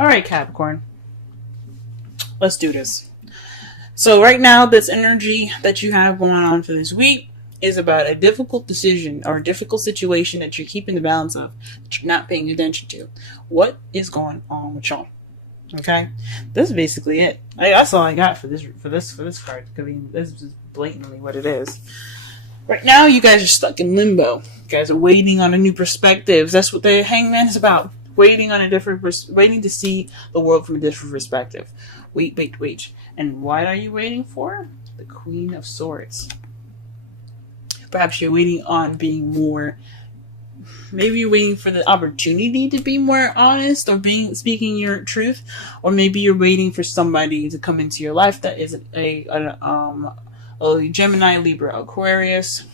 All right, Capricorn. Let's do this. So right now, this energy that you have going on for this week is about a difficult decision or a difficult situation that you're keeping the balance of, that you're not paying attention to. What is going on with y'all? Okay, this is basically it. That's all I got for this card. I mean, this is blatantly what it is. Right now, you guys are stuck in limbo. You guys are waiting on a new perspective. That's what the Hangman is about. Waiting to see the world from a different perspective. Wait. And what are you waiting for? The Queen of Swords. Perhaps you're waiting on being more. Maybe you're waiting for the opportunity to be more honest or speaking your truth, or maybe you're waiting for somebody to come into your life that is a Gemini, Libra, Aquarius,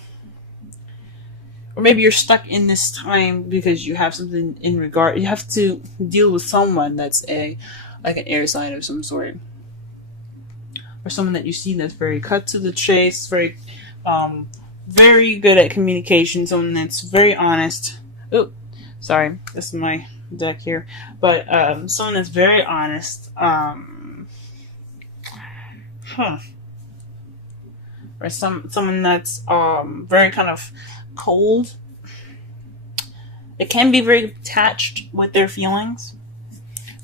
or maybe you're stuck in this time because you have something in regard. You have to deal with someone that's like an air sign of some sort, or someone that you see that's very cut to the chase, very good at communication, someone that's very honest. Oh, sorry, this is my deck here. But someone that's very honest. Or someone that's very kind of cold. It can be very attached with their feelings,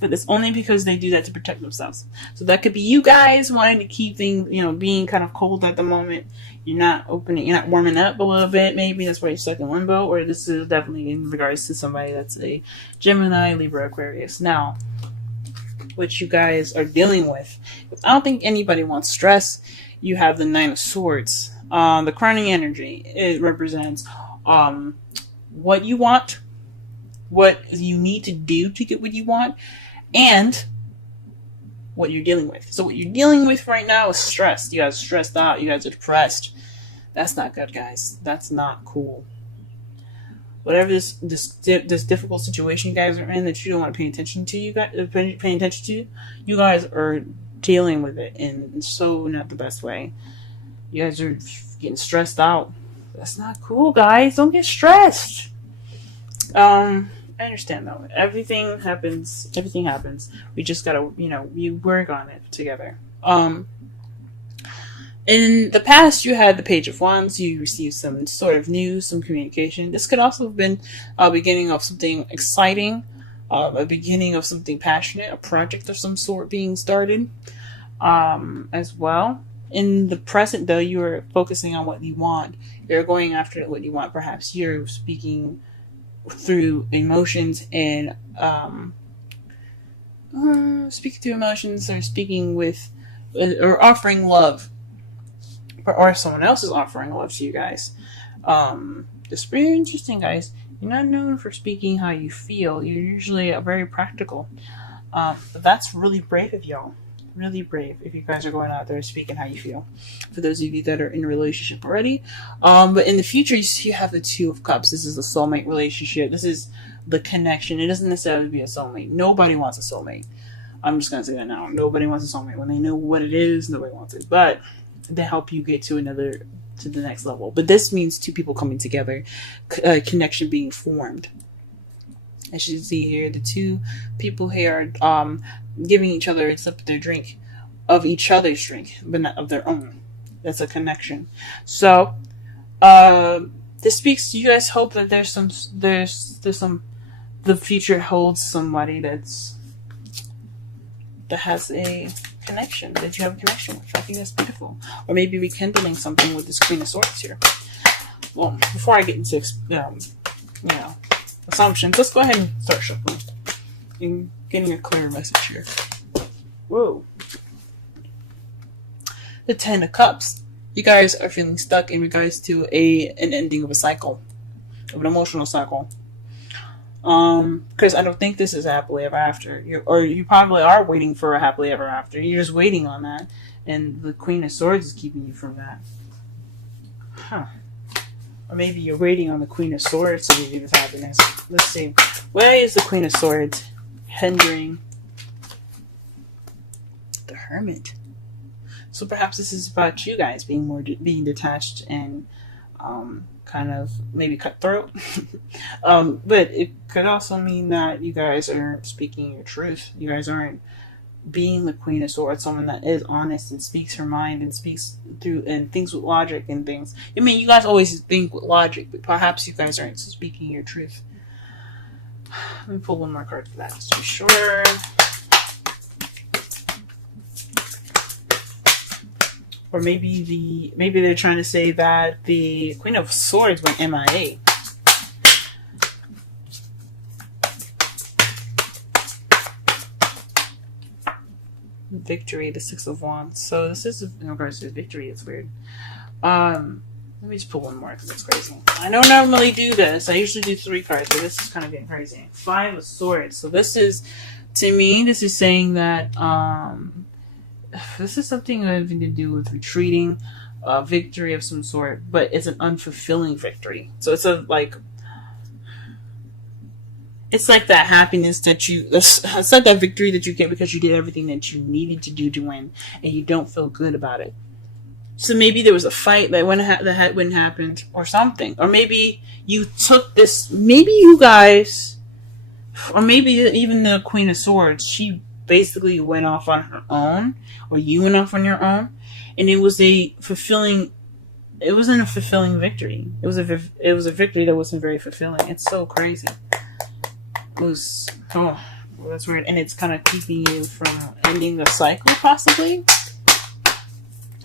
but it's only because they do that to protect themselves. So that could be you guys wanting to keep things, being kind of cold at the moment. You're not warming up a little bit. Maybe that's why you're stuck in limbo. Or this is definitely in regards to somebody that's a Gemini, Libra, Aquarius. Now, what you guys are dealing with, I don't think anybody wants stress. You have the Nine of Swords. The crowning energy, it represents what you want, what you need to do to get what you want, and what you're dealing with. So what you're dealing with right now is stress. You guys are stressed out. You guys are depressed. That's not good, guys. That's not cool. Whatever this difficult situation you guys are in that you don't want to pay attention to, you guys are dealing with it in so not the best way. You guys are getting stressed out. That's not cool, guys. Don't get stressed. I understand though. Everything happens. We just gotta, you work on it together. In the past, you had the Page of Wands. You received some sort of news, some communication. This could also have been a beginning of something exciting, a beginning of something passionate, a project of some sort being started, as well. In the present, though, you are focusing on what you want. You're going after what you want. Perhaps you're speaking through emotions and speaking with or offering love, or someone else is offering love to you guys. It's pretty interesting, guys. You're not known for speaking how you feel. You're usually very practical, but that's really brave of y'all. Really brave if you guys are going out there speaking how you feel. For those of you that are in a relationship already, but in the future, you have the Two of Cups. This is the soulmate relationship. This is the connection. It doesn't necessarily be a soulmate. Nobody wants a soulmate. I'm just gonna say that now. Nobody wants a soulmate. When they know what it is, nobody wants it. But they help you get to the next level. But this means two people coming together, connection being formed. As you see here, the two people here are giving each other a sip of their drink, of each other's drink, but not of their own. That's a connection. So, this speaks to you guys. Hope that there's some, the future holds somebody that has a connection, that you have a connection with. I think that's beautiful. Or maybe rekindling something with this Queen of Swords here. Well, before I get into, assumptions, let's go ahead and start shuffling and getting a clearer message here. Whoa. The Ten of Cups. You guys are feeling stuck in regards to an ending of a cycle, of an emotional cycle. Because I don't think this is happily ever after. You probably are waiting for a happily ever after. You're just waiting on that, and the Queen of Swords is keeping you from that. Or maybe you're waiting on the Queen of Swords to give you this happiness. Let's see. Where is the Queen of Swords hindering the Hermit? So perhaps this is about you guys being detached and kind kind of maybe cutthroat. But it could also mean that you guys aren't speaking your truth. You guys aren't being the Queen of Swords, someone that is honest and speaks her mind and speaks through and thinks with logic and things. I mean, you guys always think with logic, but perhaps you guys aren't speaking your truth. Let me pull one more card for that, just to be sure. Or maybe they're trying to say that the Queen of Swords went MIA. Victory, the Six of Wands. So this is in regards to victory. It's weird. Let me just pull one more because it's crazy. I don't normally do this. I usually do 3 cards, but this is kind of getting crazy. 5 of Swords. So this is, to me, this is saying that this is something having to do with retreating, victory of some sort, but it's an unfulfilling victory. So it's it's like that happiness that it's like that victory that you get because you did everything that you needed to do to win, and you don't feel good about it. So maybe there was a fight that wouldn't happen, or something, or maybe you took this. Maybe you guys, or maybe even the Queen of Swords, she basically went off on her own, or you went off on your own, and it wasn't a fulfilling victory. It was a victory that wasn't very fulfilling. It's so crazy. That's weird, and it's kind of keeping you from ending the cycle, possibly.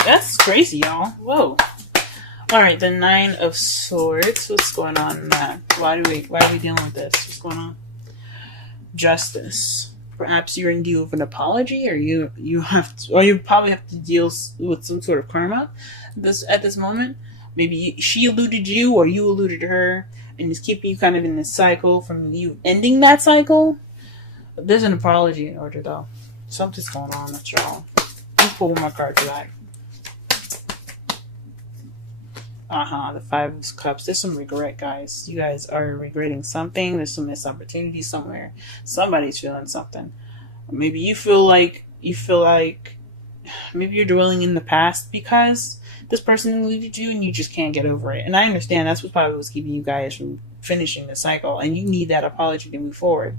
That's crazy, y'all. Whoa. All right, the 9 of Swords. What's going on in that? Why are we dealing with this? What's going on? Justice. Perhaps you're in deal with an apology, or you probably have to deal with some sort of karma. At this moment, maybe she eluded you, or you eluded her, and it's keeping you kind of in this cycle from you ending that cycle. There's an apology in order, though. Something's going on with y'all. Let's pull one more card for that. The 5 of Cups. There's some regret, guys. You guys are regretting something. There's some missed opportunity somewhere. Somebody's feeling something. Maybe you feel like maybe you're dwelling in the past because this person eluded you and you just can't get over it. And I understand that's what probably was keeping you guys from finishing the cycle, and you need that apology to move forward,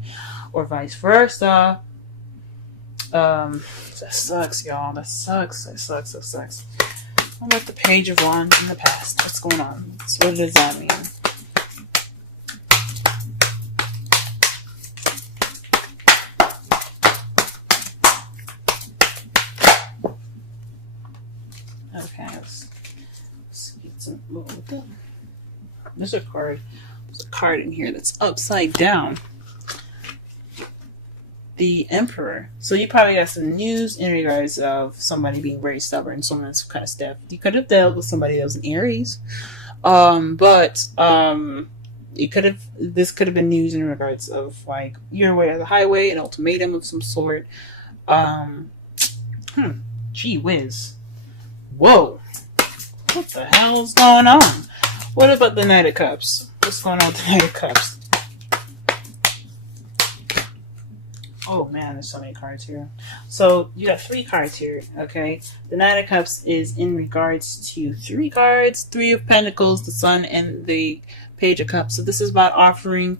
or vice versa. That sucks, y'all. That sucks. How about the Page of Wands in the past? What's going on? So what does that mean? Okay, let's get some. There's a card. There's a card in here that's upside down. The Emperor. So you probably got some news in regards of somebody being very stubborn, someone that's kind of stiff. You could have dealt with somebody that was an Aries, but this could have been news in regards of like your way of the highway, an ultimatum of some sort. Gee whiz. Whoa. What the hell's going on? What about the Knight of Cups? What's going on with the Knight of Cups? Oh man, there's so many cards here. So you got 3 cards here, okay? The Knight of Cups is in regards to 3 cards: 3 of Pentacles, the Sun, and the Page of Cups. So this is about offering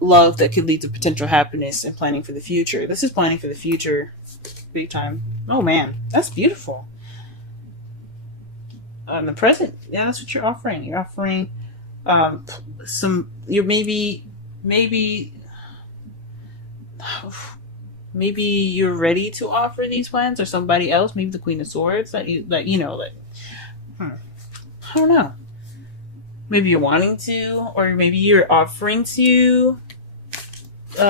love that could lead to potential happiness and planning for the future. This is planning for the future, big time. Oh man, that's beautiful. The present, yeah, that's what you're offering. You're offering maybe you're ready to offer these plans, or somebody else, maybe the Queen of Swords I don't know. Maybe you're wanting to, or maybe you're offering to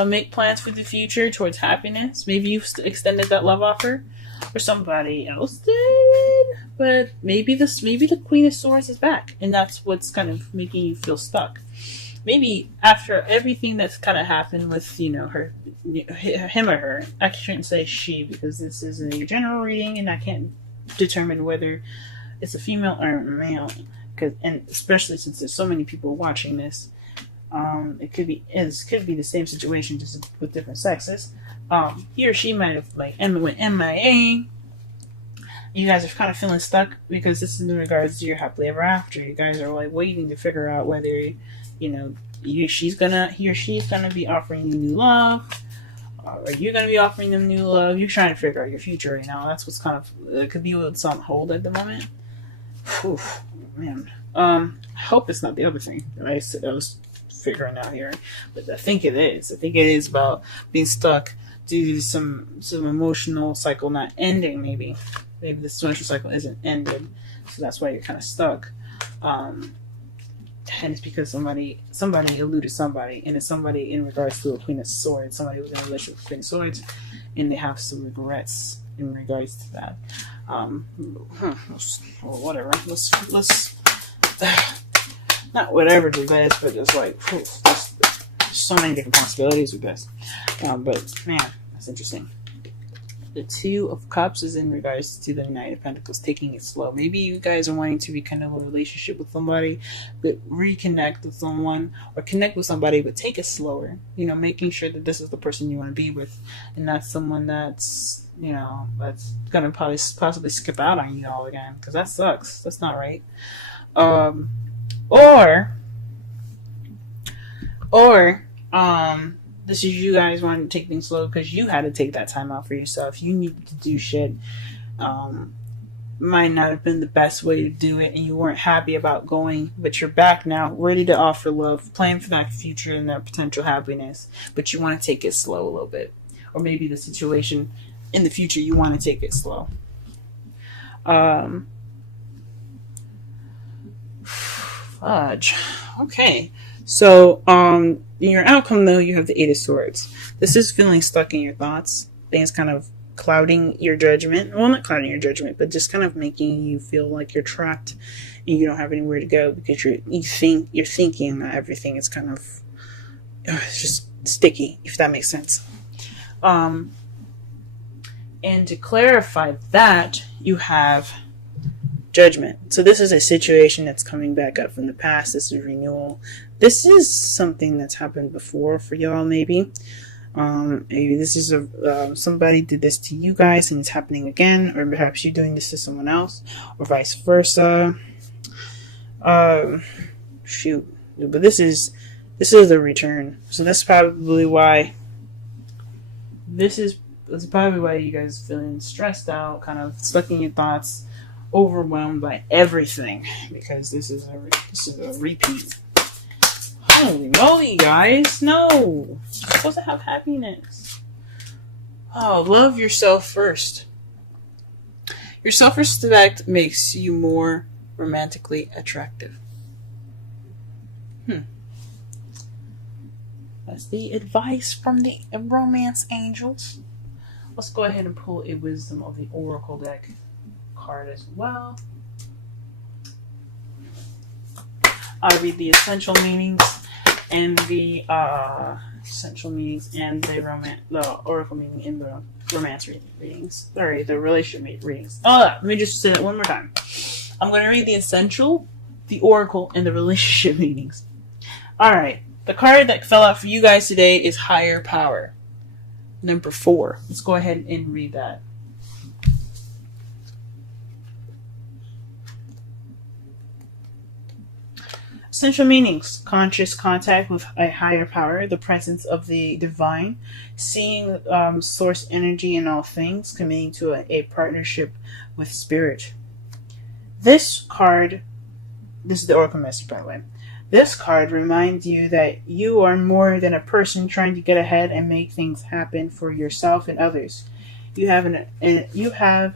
make plans for the future towards happiness. Maybe you've extended that love offer, or somebody else did. But maybe the Queen of Swords is back, and that's what's kind of making you feel stuck. Maybe after everything that's kind of happened with, her, him or her. I shouldn't say she, because this is a general reading and I can't determine whether it's a female or a male. And especially since there's so many people watching this, it could be the same situation, just with different sexes. He or she might have went MIA. You guys are kind of feeling stuck because this is in regards to your happily ever after. You guys are like waiting to figure out whether, you know, he or she's gonna be offering you new love, or you're gonna be offering them new love. You're trying to figure out your future right now. That's what's kind of, it could be what's on hold at the moment. Whew, man. I hope it's not the other thing that I was figuring out here, but I think it is. I think it is about being stuck due to some emotional cycle not ending. Maybe this emotional cycle isn't ended, so that's why you're kind of stuck. And it's because somebody eluded somebody, and it's somebody in regards to a Queen of Swords. Somebody was in a relationship with Queen of Swords, and they have some regrets in regards to that. Whatever. Let's not whatever to this, but just like there's so many different possibilities with this. But man, that's interesting. The Two of Cups is in regards to the Knight of Pentacles, taking it slow. Maybe you guys are wanting to rekindle a relationship with somebody, but reconnect with someone, or connect with somebody, but take it slower. You know, making sure that this is the person you want to be with, and not someone that's, you know, that's gonna possibly skip out on you all again, because that sucks. That's not right. This is you guys wanting to take things slow because you had to take that time out for yourself. You needed to do shit. Might not have been the best way to do it, and you weren't happy about going, but you're back now, ready to offer love, planning for that future and that potential happiness, but you want to take it slow a little bit. Or maybe the situation in the future, you want to take it slow. Fudge. Okay. So, in your outcome, though, you have the Eight of Swords. This is feeling stuck in your thoughts. Things kind of clouding your judgment. Well, not clouding your judgment, but just kind of making you feel like you're trapped and you don't have anywhere to go because you're thinking that everything is kind of it's just sticky, if that makes sense. And to clarify that, you have Judgment. So this is a situation that's coming back up from the past. This is renewal. This is something that's happened before for y'all, maybe. Maybe this is somebody did this to you guys and it's happening again, or perhaps you're doing this to someone else, or vice versa. Shoot. But this is a return. So that's probably why that's probably why you guys feeling stressed out, kind of stuck in your thoughts, overwhelmed by everything, because this is a repeat. Holy moly, guys! No, you're supposed to have happiness. Oh, love yourself first. Your self-respect makes you more romantically attractive. That's the advice from the romance angels. Let's go ahead and pull a Wisdom of the Oracle deck card as well. I'll read the essential meanings and the oracle meaning in the romance readings. Sorry, the relationship readings. Let me just say that one more time. I'm going to read the essential, the oracle, and the relationship meanings. Alright, the card that fell out for you guys today is Higher Power. Number 4. Let's go ahead and read that. Essential meanings: conscious contact with a higher power, the presence of the divine, seeing source energy in all things, committing to a partnership with spirit. This is the Oracle Master, by the way. This card reminds you that you are more than a person trying to get ahead and make things happen for yourself and others. You have an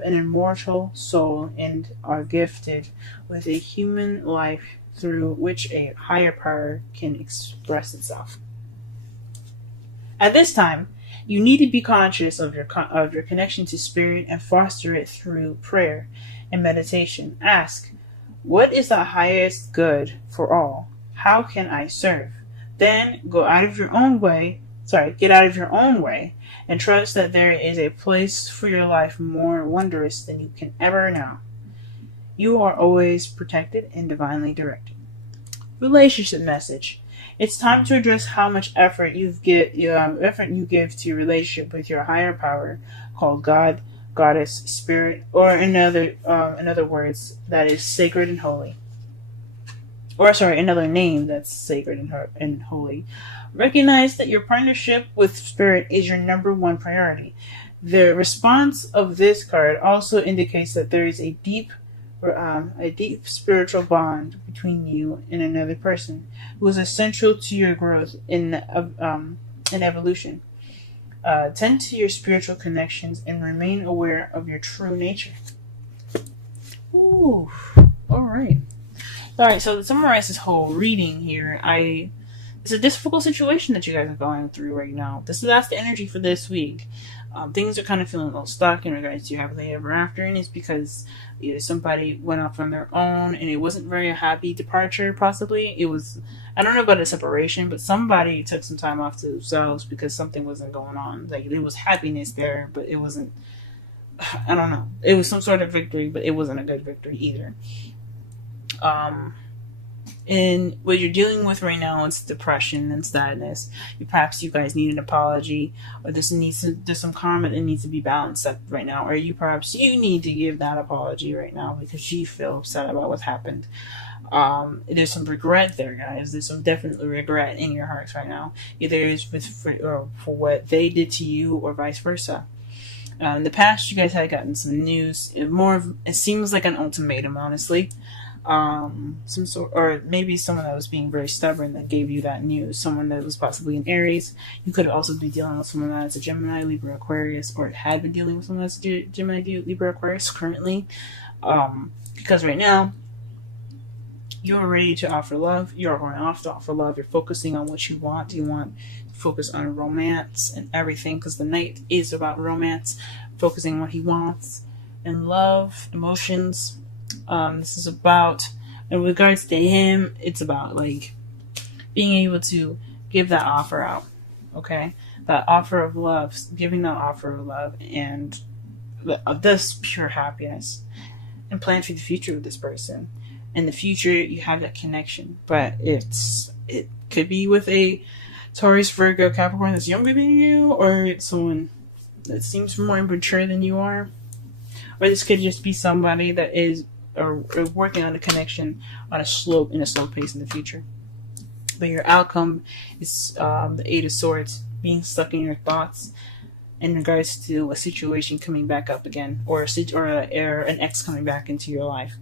immortal soul and are gifted with a human life through which a higher power can express itself. At this time, you need to be conscious of your connection to spirit and foster it through prayer and meditation. Ask, what is the highest good for all? How can I serve? Then get out of your own way and trust that there is a place for your life more wondrous than you can ever know. You are always protected and divinely directed. Relationship message. It's time to address how much effort you give to your relationship with your higher power called God, goddess, spirit, or in other words, that is sacred and holy. Or sorry, another name that's sacred and holy. Recognize that your partnership with spirit is your number one priority. The response of this card also indicates that there is a deep spiritual bond between you and another person who is essential to your growth in evolution. Tend to your spiritual connections and remain aware of your true nature. Ooh, all right. All right, so to summarize this whole reading here, it's a difficult situation that you guys are going through right now. That's the energy for this week. Things are kind of feeling a little stuck in regards to your happily ever after, and it's because either somebody went off on their own and it wasn't very a happy departure, possibly. It was, I don't know about a separation, but somebody took some time off to themselves because something wasn't going on. Like, there was happiness there, but it wasn't, I don't know. It was some sort of victory, but it wasn't a good victory either. And what you're dealing with right now is depression and sadness. Perhaps you guys need an apology, or there's some karma that needs to be balanced up right now, or perhaps you need to give that apology right now because you feel upset about what happened. There's some regret there, guys. There's some definitely regret in your hearts right now. Either it's for what they did to you, or vice versa. In the past, you guys had gotten some news. It seems like an ultimatum, honestly. Some sort, or maybe someone that was being very stubborn that gave you that news. Someone that was possibly an Aries. You could also be dealing with someone that's a Gemini, Libra, Aquarius, or had been dealing with someone that's a Gemini, Libra, Aquarius currently. Because right now, you're ready to offer love. You're going off to offer love. You're focusing on what you want. You want to focus on romance and everything, because the Knight is about romance, focusing on what he wants, and love, emotions. This is about, in regards to him, it's about like being able to give that offer out. Okay, that offer of love, giving that offer of love, and this pure happiness, and plan for the future with this person. In the future, you have that connection, but it could be with a Taurus, Virgo, Capricorn that's younger than you, or it's someone that seems more immature than you are, or this could just be somebody that is working on a connection in a slow pace in the future. But your outcome is the Eight of Swords, being stuck in your thoughts in regards to a situation coming back up again, or an ex coming back into your life.